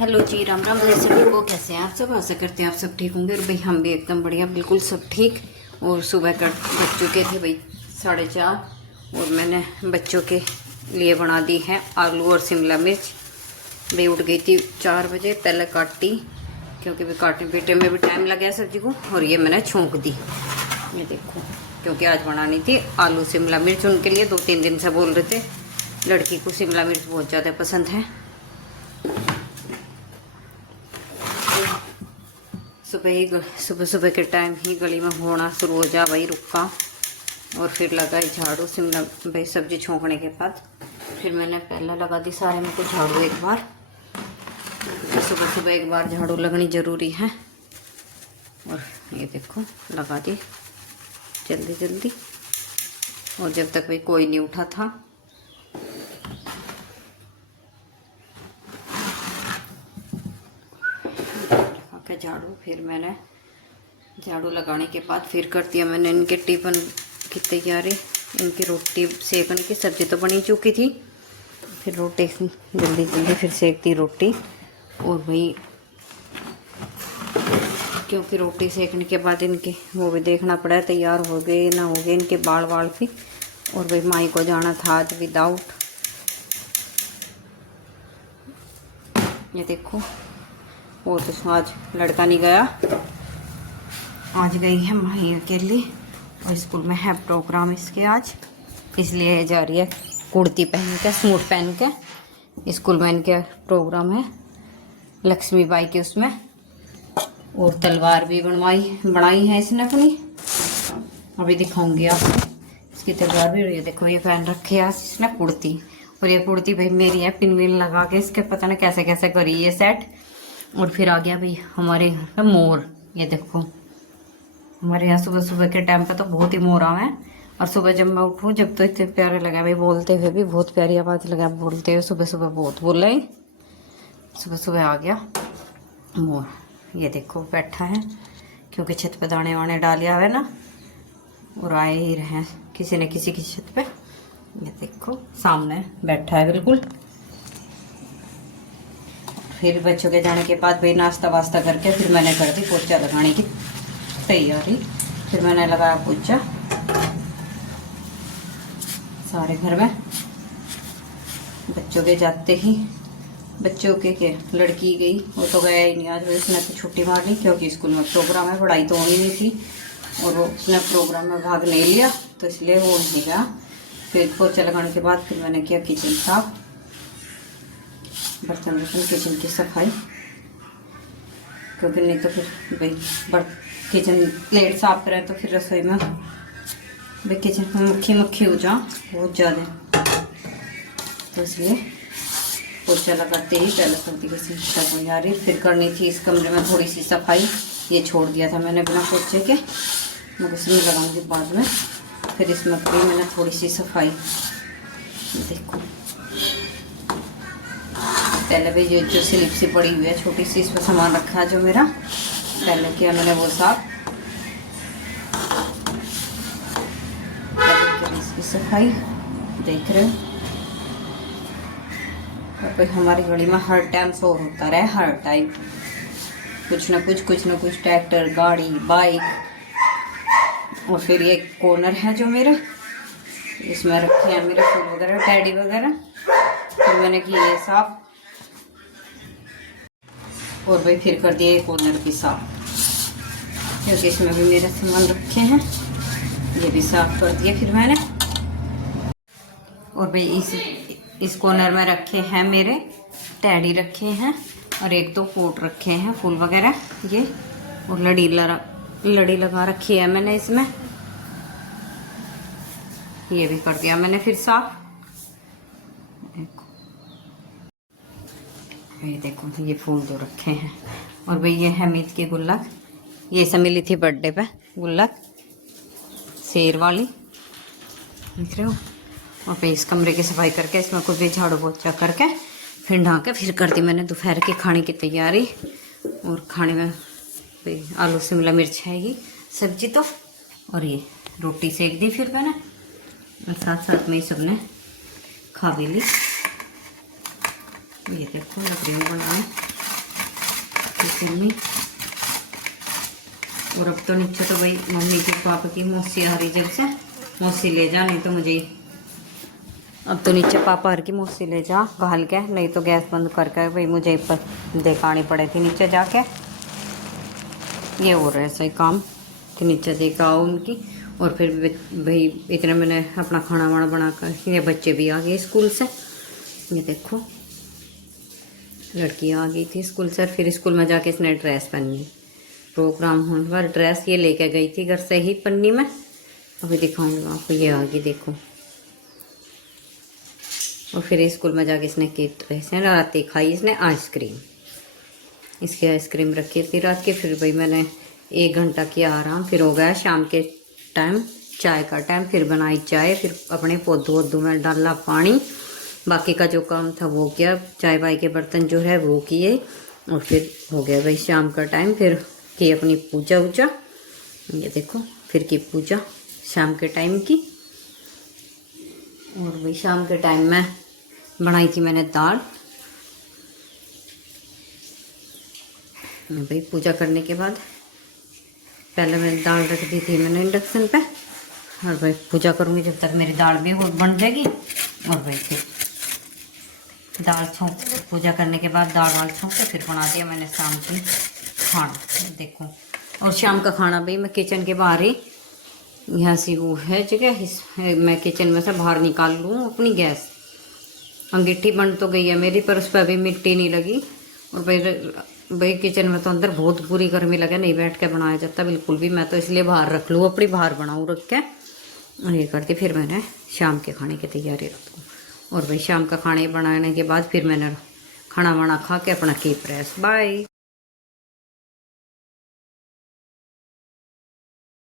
Hello जी, राम राम। जैसे ठीक हो, कैसे हैं आप सब? आशा करते हैं आप सब ठीक होंगे। और भाई हम भी एकदम बढ़िया, बिल्कुल सब ठीक। और सुबह कर बज चुके थे भाई 4:30। और मैंने बच्चों के लिए बना दी है आलू और शिमला मिर्च। भाई उठ गई थी 4 बजे, पहले काटी क्योंकि भाई काटने पीटने में भी टाइम लग गया सब्जी को। और ये मैंने छोंक दी, ये देखो, क्योंकि आज बनानी थी आलू शिमला मिर्च। उनके लिए 2-3 दिन से बोल रहे थे, लड़की को शिमला मिर्च बहुत ज़्यादा पसंद है। सुबह सुबह के टाइम ही गली में होना शुरू हो जा भाई, रुका। और फिर लगाई झाड़ू शिमला भाई सब्जी छोंकने के बाद। फिर मैंने पहले लगा दी सारे में को झाड़ू एक बार। सुबह सुबह एक बार झाड़ू लगनी ज़रूरी है। और ये देखो लगा दी जल्दी जल्दी। और जब तक भाई कोई नहीं उठा था, झाड़ू। फिर मैंने झाड़ू लगाने के बाद फिर कर दिया मैंने इनके टिफिन की तैयारी। इनकी रोटी सेकने की, सब्जी तो बनी चुकी थी। फिर रोटी जल्दी जल्दी फिर सेक दी रोटी। और भाई क्योंकि रोटी सेकने के बाद इनके वो भी देखना पड़ा है, तैयार हो गए ना हो गए इनके बाल वाल भी। और भाई माई को जाना था आज विदाउट। ये देखो, वो तो आज लड़का नहीं गया, आज गई है माही अकेली। और स्कूल में है प्रोग्राम इसके आज, इसलिए जा रही है कुर्ती पहन के, सूट पहन के। स्कूल में इनके प्रोग्राम है लक्ष्मीबाई के उसमें। और तलवार भी बनाई है इसने अपनी, अभी दिखाऊंगी आपको इसकी तलवार भी। और ये देखो, ये पहन रखी है आज इसने कुर्ती। और ये कुर्ती भाई मेरी है, पिन विन लगा के इसके, पता नहीं कैसे कैसे करी ये सेट। और फिर आ गया भाई हमारे घर पे मोर। ये देखो, हमारे यहाँ सुबह सुबह के टाइम पे तो बहुत ही मोर आवे हैं। और सुबह जब मैं उठूँ, जब तो इतने प्यारे लगा भाई, बोलते हुए भी बहुत प्यारी आवाज़ लगा, बोलते हुए सुबह सुबह बहुत बोल रहे। सुबह सुबह आ गया मोर। ये देखो बैठा है, क्योंकि छत पे दाने वाने डालिया हुआ है ना, और आए ही रहे किसी न किसी की छत पे। ये देखो सामने बैठा है बिल्कुल। फिर बच्चों के जाने के बाद भाई नाश्ता वास्ता करके फिर मैंने कर दी पोछा लगाने की तैयारी। फिर मैंने लगाया पोछा सारे घर में। बच्चों के जाते ही, बच्चों के लड़की गई, वो तो गया ही नहीं आज। उसने तो छुट्टी मार ली क्योंकि स्कूल में प्रोग्राम है, पढ़ाई तो होनी नहीं थी। और वो उसने प्रोग्राम में भाग नहीं लिया, तो इसलिए वो नहीं गया। फिर पोछा लगाने के बाद फिर मैंने किया किचन साफ, बर्तन किचन की सफाई। क्योंकि नहीं तो फिर भाई किचन प्लेट साफ करें तो फिर रसोई में भाई किचन में मक्खी हो जा बहुत ज़्यादा, तो इसलिए पोछा लगाते ही पहले सर्दी की सफाई आ रही। फिर करनी थी इस कमरे में थोड़ी सी सफाई, ये छोड़ दिया था मैंने बिना पोछे के, मैं इसमें लगाऊंगी बाद में। फिर इसमें करी मैंने थोड़ी सी सफाई। देखो पहले भी ये जो स्लिप सी पड़ी हुई है छोटी सी, इस पर सामान रखा है जो मेरा, पहले किया मैंने वो साफ। इसकी सफाई देख रहे हो। और भाई हमारी गली में हर टाइम शोर होता रहे, हर टाइम कुछ ना कुछ ट्रैक्टर, गाड़ी, बाइक। और फिर ये कॉर्नर है जो मेरा, इसमें रखे हैं मेरे फूल वगैरह, टेडी वगैरह। फिर मैंने किया ये साफ। और भाई फिर कर दिया ये कॉर्नर भी साफ, क्योंकि इसमें भी मेरे सामान रखे हैं, ये भी साफ कर दिया फिर मैंने। और भाई इस कॉर्नर में रखे हैं मेरे टेडी रखे हैं, और एक दो पोट रखे हैं फूल वगैरह ये। और लड़ी लगा रखी है मैंने इसमें, ये भी कर दिया मैंने फिर साफ। ये देखो ये फूल जो रखे हैं। और भाई ये है मीत की गुल्लक, ये सब मिली थी बर्थडे पे, गुल्लक शेर वाली, देख रहे हो। और भाई इस कमरे की सफाई करके इसमें कुछ भी झाड़ू पोछा करके फिर ढाँक के फिर कर दी मैंने दोपहर के खाने की तैयारी। और खाने में भाई आलू शिमला मिर्च है ये सब्जी तो, और ये रोटी सेक दी फिर मैंने, और साथ साथ में ही सबने खा भी ली। ये देखो लकड़ी में बनाए किचन में। और अब तो नीचे तो भाई मम्मी के पापा की मौसी आ रही, जब से मौसी ले जा, नहीं तो मुझे अब तो नीचे पापा हर की मौसी ले जा घाल के, नहीं तो गैस बंद करके भाई मुझे पर दिखानी पड़े थी नीचे जाके। ये हो रहा है सही काम कि नीचे देखा आओ उनकी। और फिर भाई इतने मैंने अपना खाना वाना बना कर, ये बच्चे भी आ गए स्कूल से। ये देखो लड़की आ गई थी स्कूल से, फिर स्कूल में जाके इसने ड्रेस पहनी, प्रोग्राम होने पर ड्रेस ये लेके गई थी घर से ही पन्नी में। अभी दिखाऊंगी आपको, ये आ गई देखो। और फिर स्कूल में जाके इसने की ड्रेस है, रात ही खाई इसने आइसक्रीम, इसकी आइसक्रीम रखी थी रात की। फिर भाई मैंने 1 घंटा किया आराम, फिर हो गया शाम के टाइम चाय का टाइम, फिर बनाई चाय, फिर अपने पौधों में डाला पानी, बाकी का जो काम था वो किया, चाय वाय के बर्तन जो है वो किए। और फिर हो गया भाई शाम का टाइम, फिर की अपनी पूजा वूजा। ये देखो फिर की पूजा शाम के टाइम की। और भाई शाम के टाइम में बनाई थी मैंने दाल। भाई पूजा करने के बाद पहले मैंने दाल रख दी थी मैंने इंडक्शन पे, और भाई पूजा करूँगी जब तक मेरी दाल भी बन जाएगी। और भाई फिर दाल छौंक, पूजा करने के बाद दाल वाल छौंक के फिर बना दिया मैंने शाम की खाना। देखो और शाम का खाना भाई मैं किचन के बाहर ही, यहाँ से वो है जगह, मैं किचन में से बाहर निकाल लूँ अपनी गैस। अंगीठी बन तो गई है मेरी, पर उस पर अभी मिट्टी नहीं लगी। और भाई किचन में तो अंदर बहुत बुरी गर्मी लगे, नहीं बैठ के बनाया जाता बिल्कुल भी। मैं तो इसलिए बाहर रख लूँ, अपनी बाहर बनाऊँ रख के। और ये करके फिर मैंने शाम के खाने की तैयारी रख दूँ। और भाई शाम का खाने बनाने के बाद फिर मैंने खाना वाना खा के अपना की प्रेस बाय।